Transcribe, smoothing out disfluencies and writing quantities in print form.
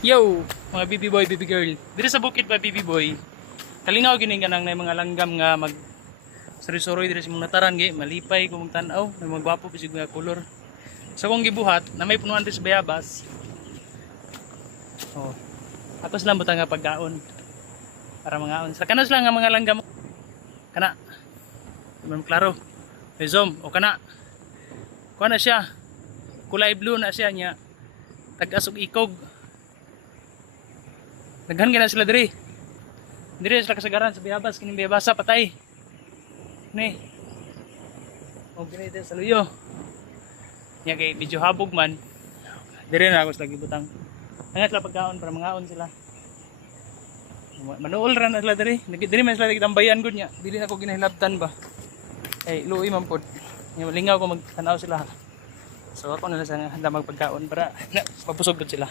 Yo, mga baby boy, baby girl. Dito sa bukid pa baby boy. Kalingaw gini ganang na mga langgam nga mag suri-suroy diri sa mga nataran gi, malipay kung tan-aw, may mga gwapo bisig nga kolor. So kung gibuhat na may punuan rin sa bayabas. Oh. Atos lang butang nga pagkaon. Para mangaon. Sa kanos lang nga mga langgam. Kana. Di klaro. Zoom o kana. Kuha na siya. Kulay blue na siya niya. Tag-asog ikog. Daghan gina sila diri. Diri sila kasagaran sa bayabas, kining bayabasa patay. Ni. O gini dito sa luyo. Nya kay medyo habog man. Diri na ako sa gibutang. Angat la pagkaon para mangaon sila. Manuol ra na sila diri. Diri man sila gitambayan gud nya. Dili na ko ginahilabtan ba. Eh luoy man pod. Nya malingaw ko magtanaw sila. So ako na lang sa handa magpagkaon para mapusog gud sila.